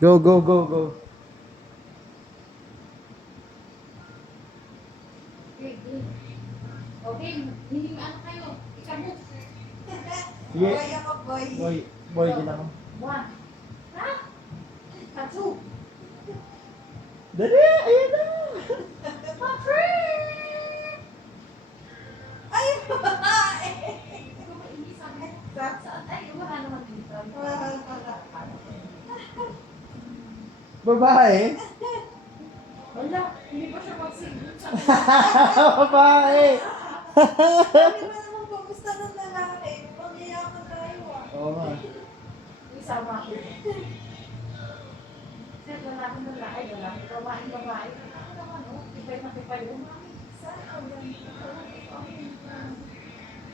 Go, go, go, go. Okay, good. Okay, hindi ano kayo. Ikabuk. Sige. Boy ako, boy. Boy, boy, din ako. One. Ha? Two. Dali, ayan na. Three. Ay, babae! Ito ba hindi sabi? Saan? Ay, wala naman dito. Wala. Babae. Wala, hindi pa siya mag-single sa Babae. Sabi mo naman, kamusta ng lalaki? Pangyayaman tayo ah. Oo nga. isama ko. Sir, lalaki lalaki, lalaki, babae. Ano naman, oh? Tipay na tipay. Saan ang ganito?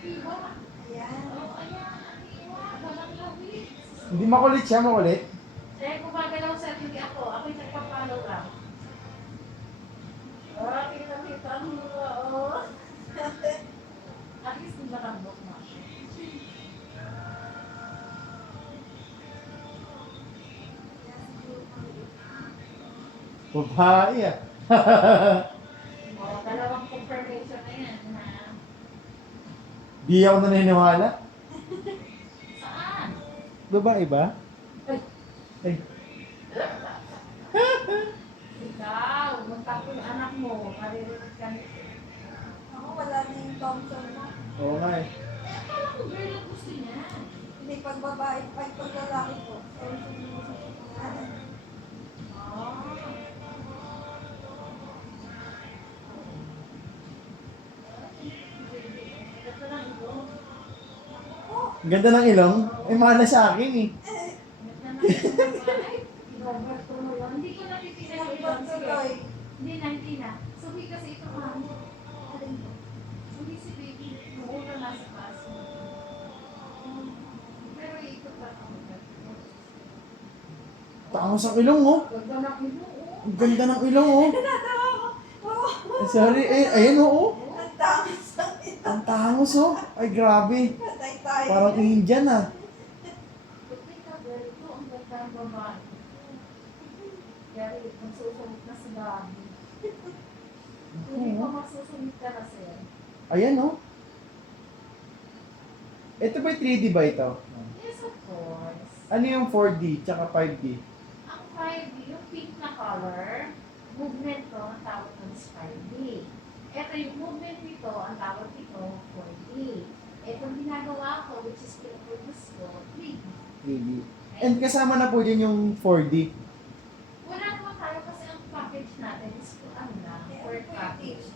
Diba? Ayan. Oh, ayan, diba? Walang lawit. Hindi makulit siya, makulit. Eh, gumagalaw sa hindi ako. Ako'y nagpapalaw lang. Oh, kita mo. Oh. At least hindi nakambok na. Babae ah. Oh, dalawang confirmation na yan. Ha? Di ako naniniwala. Saan? Babae ba? Ay, Ay. ikaw. Magtapo yung anak mo. Maririnig ka nito. Ako wala na yung Thompson mo. Oo nga eh. Eh, akala ko girl ang gusto niya. Hindi pag babae, pag lalaki ko. Thompson mo sa pangalan. Oh. Ito lang ito. Oh, Ganda ng ilong. Ay, mahal na sa akin eh. Hindi ko napipinan yung sinabot ibang tuloy. Hindi, 19 na. Subi kasi ito ma'am. Alin ko? Subi si baby. Noong una nasa class mo. Pero ito pa ako. Tangos ang ilong oh. Ganda na ilo. Oh. Ang ganda ng ilong oh. Natatawa ko. Oo. Ay, sorry, eh, ayan oh. Ang tangos ang ito. Ang tangos oh. Ay, grabe. Patay tayo. Parang Indian ah. Puti ka, girl. Ito ang ganda ng babae. Kaya magsusunod na sa dami. Hindi pa magsusunod ka na sir. Ayan oh. Ito ba 3D ba ito? Yes, of course. Ano yung 4D tsaka 5D? Ang 5D, yung pink na color, movement to, ang tawag ng 5D. Ito yung movement nito, ang tawag nito, 4D. Ito ang ginagawa ko, which is pinaproduce ko, 3D. 3D. And kasama na po dyan yung 4D. Wala naman tayo kasi ang package natin is ano lang, for package.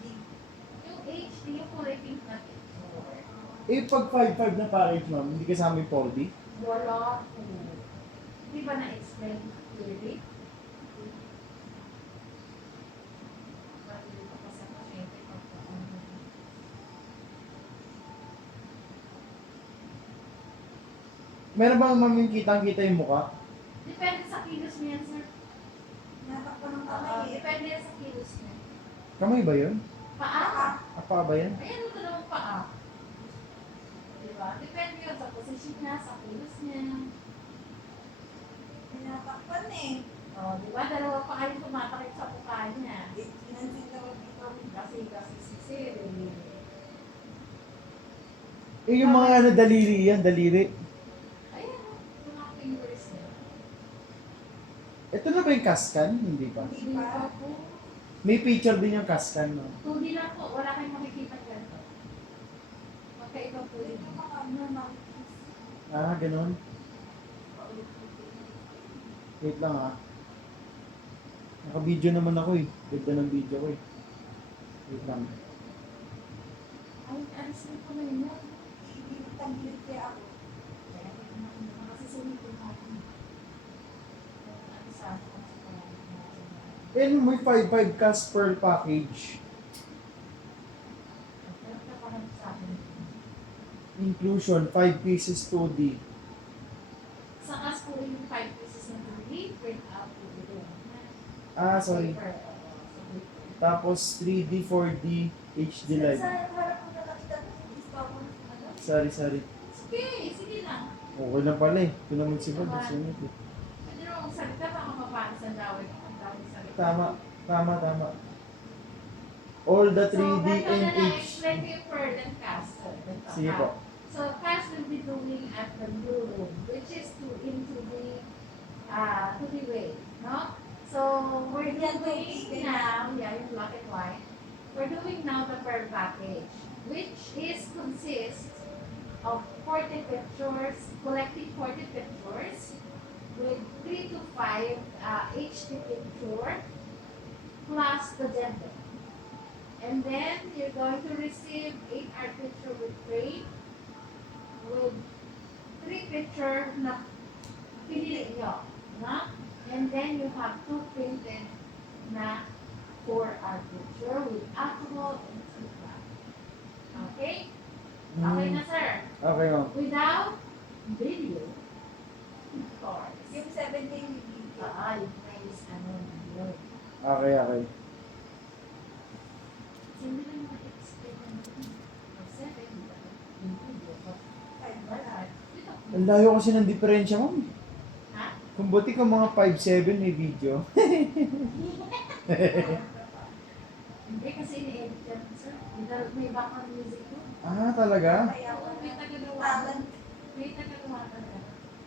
Yung HD, yung kulay pink na picture. Eh, pag 5-5 na package ma'am, hindi kasama yung 4D? Wala po. Di ba na-explain clearly? Meron bang ma'am yung kitang-kita yung mukha? Depende sa kilos niya, sir. Natakpan ng kamay eh. Depende sa kilos niya. Kamay ba yun? Paa? Apa ba yan? Ayan mo dalawang paa. Diba? Depende yun sa position niya, sa kilos niya. Natakpan eh. O, diba? Dalawang paa yung tumatakip sa mukha niya. Pinansin daw dito. Kasi si Sir. Eh, yung mga ano, daliri yan, daliri. Ayan, yung mga fingers niya. Ito na ba yung kaskan? Hindi pa. Hindi Hindi pa. pa po. May picture din yung kaskan, no? 2D lang po. Wala kayong makikita ganito. Magkaiba po Pwede yun. makaano na. Ah, ganun. Wait lang ah. Naka-video naman ako eh. Ganda ng video ko eh. Wait lang. Ay, alis na po na yun. Hindi taglit kaya ako. Kaya, kasi sumitin natin. Alis ako sa Eh, may 5-5 cast per package. Inclusion, 5 pieces 2D. Sa kas po yung 5 pieces na tuloy, print out po ito. Ah, sorry. Tapos 3D, 4D, HD Sa Live. harap mo na nakita ko. Gusto ko na ano. Sorry. Sige, sige lang. Okay lang pala eh. Ito naman si Bob. Sunod eh. Pwede naman magsalita pa ako paano sa dawit. Ang dawit sa likod. Tama. Tama. All the 3D so, ganito and na lang, H. explain ko yung Pearl and Cass. Sige po. So, Cass will be doing at the blue room, which is into the way, no? So, we're doing now, yung black and white, we're doing now the Pearl package, which consists of 40 pictures, collecting 40 pictures with 3 to 5 HD picture plus the gender. And then you're going to receive 8 art picture with frame with 3 picture na pinili nyo. Na? And then you have 2 printed na 4 art picture with alcohol and sugar. Okay? Okay na, sir. Okay, ma'am. Without video, of course. Yung 17 video. Yung nice, yun. Okay. Hindi lang ma-explain natin. Seven, yung video, but wala. Ang layo kasi ng diferensya, ma'am. Ha? Kung buti ka mga 5'7" may video. Hindi kasi ini-edit yan, sir. May background music ko. Ah, talaga? Kaya Oo, may tagagawa. talent. May tagagawa talaga.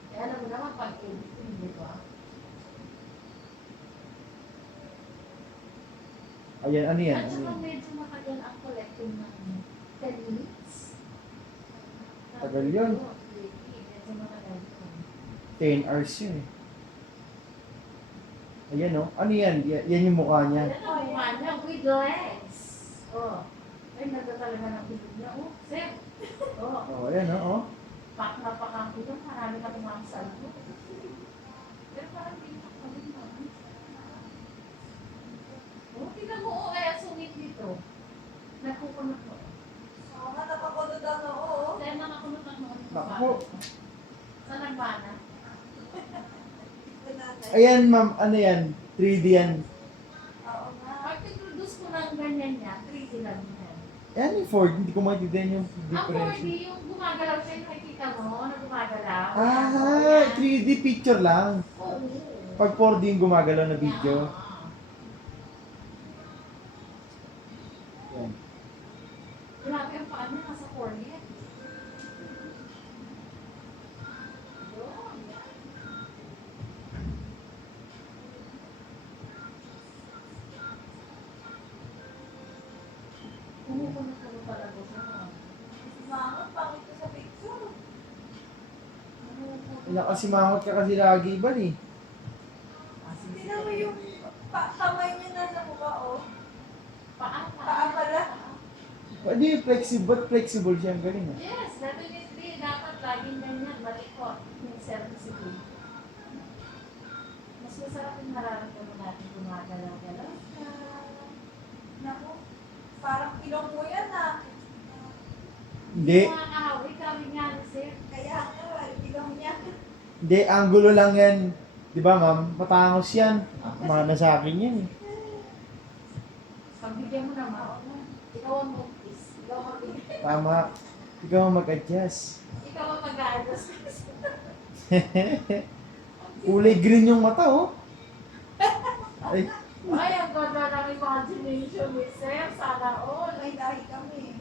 Kaya alam mo naman pag-edit, hindi ba? Ayan, ano yan? At Ano saka yan? medyo matagal ang collecting ng 10 minutes. Tagal yun. Medyo matagal yun. 10 hours yun eh. Ayan oh. Ano yan? Yan yung mukha niya. Yan ang mukha niya with legs. Oh. Ay, nagda talaga ng bilog niya. Oh, Sir. Oh. Oh, ayan oh. Pak na pakang bilog. Marami ka pumangsal mo. Pero parang hindi ka pa rin naman. Oh, tingnan mo. Oh, ay, ang sungit dito. Nagkukunot mo. Oo nga, napakulod ang noo. Dahil nakakunot ang noon. Naku. Sa nagbana. Ayan ma'am, ano yan? 3D yan. Oo nga. Pag introduce ko ng ganyan niya, 3D lang yan. Yan yung 4D, hindi ko maintindihan yung Ang 4D, difference. yung gumagalaw siya, yung nakikita mo, na gumagalaw. Ah, 3D picture lang. Oo. Pag 4D yung gumagalaw na video. Yan. Grabe ang paan niya, nasa cornet. Yun, yan. Kumukulo talaga siya. Mga pangit ko sa picture. Nakasimangot ka kasi lagi ba eh. Tingnan mo yung kamay niya nasa mukha, oh. Paa pala. Pwede yung flexible, but flexible siya. Ang galing ah. Yes, definitely. Dapat laging ganyan. Malikot. Yung serviceable. Mas masarap yung nararamdaman natin gumagalaw-galaw siya. Naku, parang ilong mo yan, ah. Hindi. Mga kahawig nga ni sir. Kaya nga, ilong niya. Hindi, angulo lang yan. Di ba ma'am? Matangos yan. Mana sa akin yan eh. Pagbigyan mo naman, ikaw ang mag-is. Ikaw ang mag-is. Tama. Ikaw ang mag-adjust. Ikaw ang mag-aados. Kulay green yung mata oh. Ay, Ay, ang ganda ng imagination ni sir. Sana all. May lahi kami.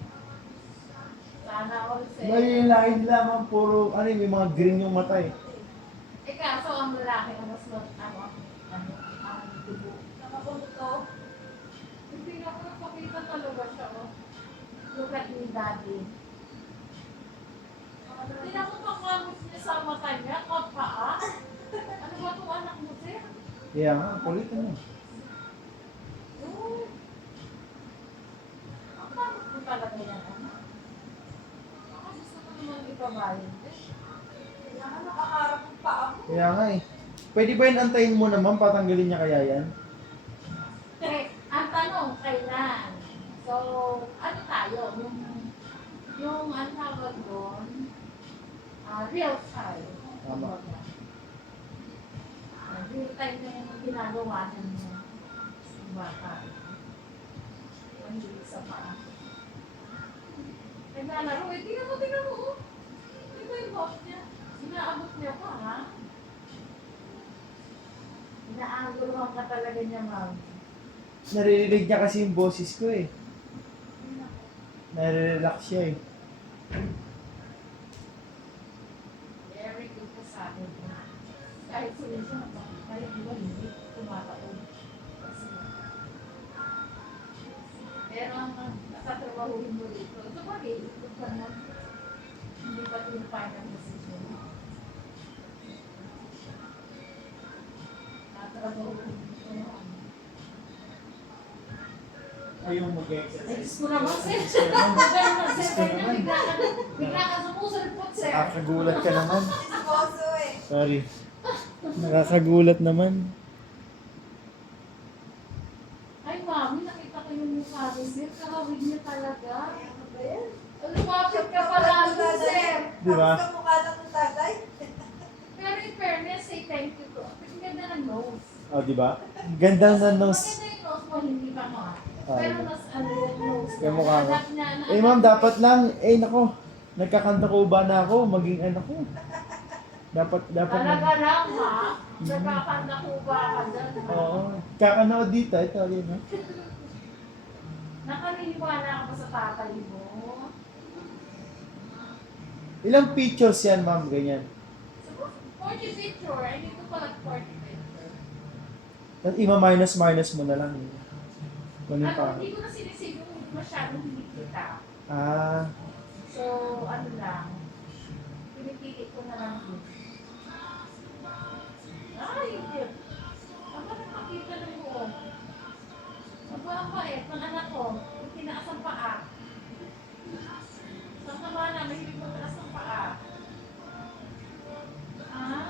Sana all, sir. may lain lamang puro, ano may mga green yung mata eh. Kaso ang lalaki ang mas ang dugo. Nakakulot to. Hindi na ko napakita talaga siya, oh. Look at me, daddy. Hindi na ko makamit niya sa mata niya, kapaa. Ano ba itong anak mo, sir? Kaya nga, kulit ano. Oh. Ang bakit ko talaga yan, anak? Baka gusto ko naman ipabayan, eh. Kaya nga, nakaharap pa ako. Kaya nga eh. Pwede ba yun antayin mo naman, patanggalin niya kaya yan? Ang tanong, kailan? So, ano tayo? Yung ano tawag doon, real time. Tama. Real time na yung ginagawa ng bata. Ang hilig sa paa. Naglalaro, tingnan mo, oh. Ito yung boss niya. Inaabot niya pa, ha? Inaanggulohan ka talaga niya, ma'am. Naririnig niya kasi yung boses ko eh. Nare-relax siya eh. Very good ka sa akin. Kahit sila siya, kahit di ba hindi, tumataon. Pero ang nakatrabahuin mo dito, ito ba, ikot ka mo, hindi pa ito yung final decision. Nakatrabahuin mo dito. Ayong Ay, mag-exercise. Diyos ko naman, sir. Sir, bigla ka sumusulpot, sir. Nakakagulat ka naman. Disposo eh. Sorry. Nakakagulat naman. Ay, mami, nakita ko yung mukha ni sir. Kahawig niya talaga. Ano ba yan? Lumapit ka pala, sir. Di ba? Tapos kamukha lang ng tatay. Pero in fairness, say thank you to. Ang ganda ng nose. Oh, di ba? Ganda ng nose. Maganda yung nose mo, hindi pa mo. Ah, Pero di ba? mas ano yung nose Kaya mukha ko. Anak niya, Eh ma'am, dapat lang, nako, nagkakanta ko ba na ako, maging ano ko. Dapat Talaga lang, ha? Nagkakanda ko ba ka dyan? ha? Oo. Kakanood dito, ito, yun, ha? Nakaniniwala ka ba sa tatay mo? Ilang pictures yan, ma'am, ganyan. So, 40 picture, I need to collect 40 picture. Tapos ima-minus mo na lang. Kunin Ano, pa. hindi ko na sinisig yung masyadong hindi kita. Ah, So, ano lang, pinipili ko na lang yun. Ay, hindi. Ang nakakakita ng mo. Ang bait ng anak ko, yung tinaas ang paa. Sa kama na, mahilig mo taas ang paa. Ah?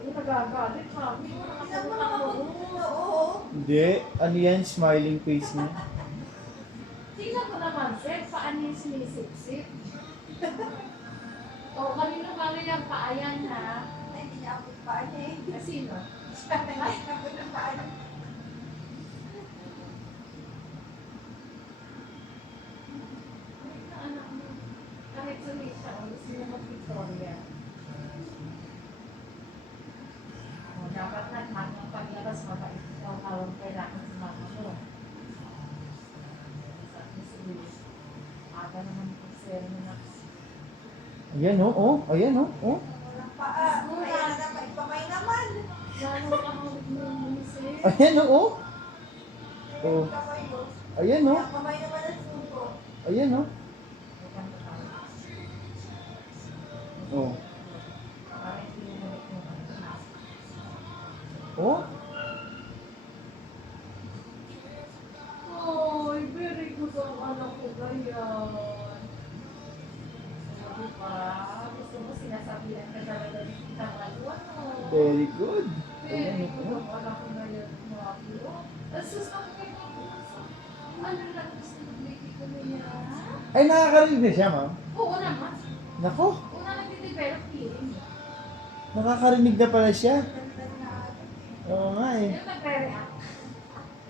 Yung nagagalit, mami. Tingnan mo naman kung oo. hindi. Ano yan, smiling face niya. Tingnan ko naman, sir, paan yung sinisip-sip? O, kanino yung paa yan, ha? Ay, hindi niya abot pa niya eh. Sino? Ay, abot ng paa niya. Anak mo, kahit sulit siya, o gusto niya mag-Victoria. O, dapat na, hanggang paglabas, mabait ikaw tawag kailangan sa mama mo. Sabi ni Sulis, aga naman po sir mo na. Ayan, oh, oh. Ayan, oh, oh. Walang paa. Kaya na naman, ipamay naman. Lalo ka hawag mo ni sir. Ayan, oh, oh. Oh. Kamay mo. Ayan, oh. Kamay naman ang suko. Ayan, oh. Oh. Para hindi mo balik mo ka. Oh. Oy, very good ang anak ko ganyan. Sabi pa, gusto mo sinasabihan ka talaga ng kitang alwan mo. Very good. Very Ayan, good oh. ang anak ko ngayon, mga puro. Asus, ang kaya ano lang gusto mo bigay ko niya? Ay, nakakarinig na siya, ma'am. Oo naman. Nako, Una nag-develop hearing. nakakarinig na pala siya. Ganda na. Oo nga eh. Yung nagre-react.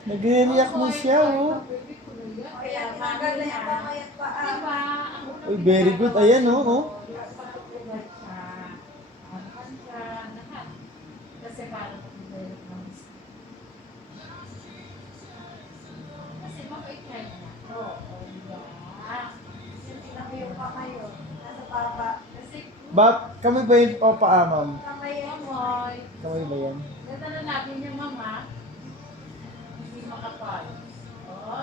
Nagre-react na siya, oh. Kaya tinanggal na yung kamay at paa. Diba? Uy, very good. Ayan, oh, oh. Kasi para mag-develop ng gusto. Kasi mabait ka na. Oo, diba? Tingnan mo yung kamay oh. Nasa papa. Kasi Kami ba yung papaa, ma'am? Kamay yan. Mamoy, Kami ba yan? ganda na natin yung mama. Hindi makapal. Oo.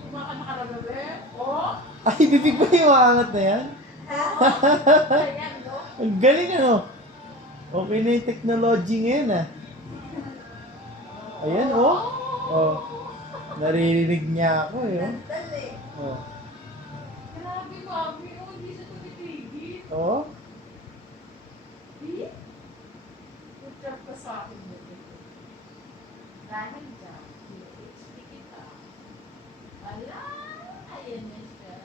Kumaka makaragabi. Oo. Ay, bibig ba yung aangat na yan? Ayan, no? Ang galing, ano? Okay na yung technology ngayon, ah. Ayan, oh. Oh. Naririnig niya ako, eh. Dal eh. Oh. Grabe, mami. Oh, hindi siya tumitigil. Oh. Di? Good job ka sa akin, baby. Dahil dyan, PhD kita. Ala, ayan na siya.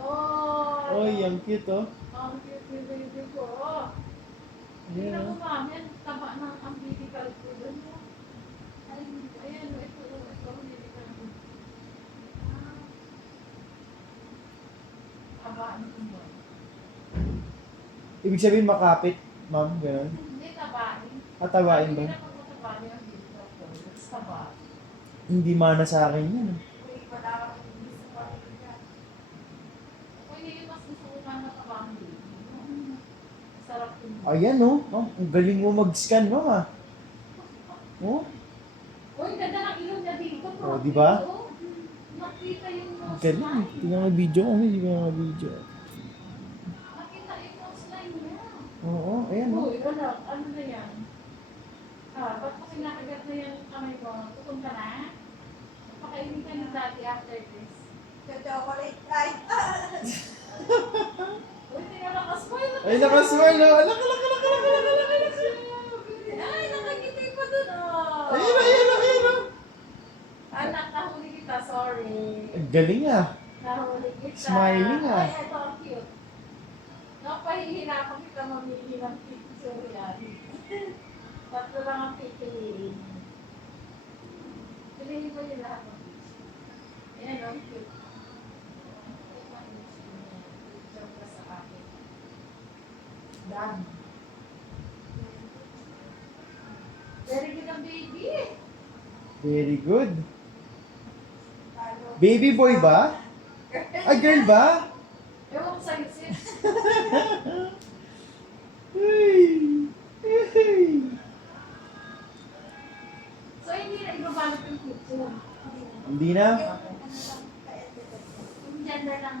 Oh, Oh, yung cute, oh. ang cute ni baby ko. Hindi Ayan, na oh. mo, mami, ang taba ng umbilical ko doon. Ay, ayan, ito, umbilical ko. Taba ng imo. Ibig sabihin makapit, ma'am, gano'n. Hindi, tabain. Atawain ba? Hindi na pagkatabain yung dito ko. It's taba. Hindi mana sa akin yan. Uy, wala akong gusto pa rin yan. Kung hindi yung mas gusto ko man natabang dito. Sarap yun. Ayan, oh. Ma'am, ang galing mo mag-scan, ma'am, ah. Oh, Uy, ganda ng ilong niya dito. Oh, di ba? Oo. Nakita yung ang nose galing. line. Tingnan mo video ko, hindi ko yung video. Nakita yung nose line niya. Oo, ayan, oh. Uy, ano na yan? Ba't kasi nakagat na yung kamay mo? Tutong ka na? Pakainin ka ng dati after this. Chocolate. Ay, Uy, tingnan nakasmile. Ay, nakasmile, oh. Alak. Ay, nakakita ko dun, oh. Ayun, oh. Anak, nahuli kita, sorry. Ang galing, ah. Nahuli kita. Smiling, ah. Ay, ito, ang cute. Napahihirapan kita mamili ng picture yan. Tatlo lang ang pipiliin. Piliin mo yung lahat ng picture. Ayan, ang cute. Picture ka sa akin. Done. Very good ang baby. Very good. ano? Baby boy ba? Ah, girl ba? Ewan ko sa'yo, sis. Ay. So, hindi na ibabalot yung picture. Hindi na. Yung gender lang.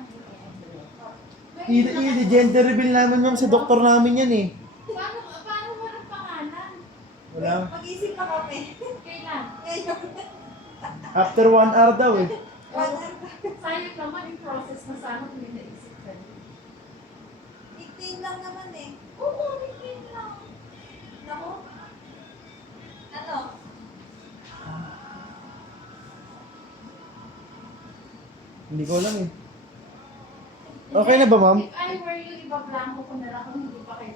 I-gender reveal namin ma'am sa doktor namin yan eh. Paano walang pangalan? Wala. Mag-isip pa kami. Kailan? Ngayon. After 1 hour daw eh. Sayang naman yung process na sana kung may naisip ka. 18 lang naman eh. Oo, hindi lang. Naku. Ano? Hindi ko alam eh. Okay na ba, ma'am? If I were you, iba blanco ko na lang kung hindi pa kayo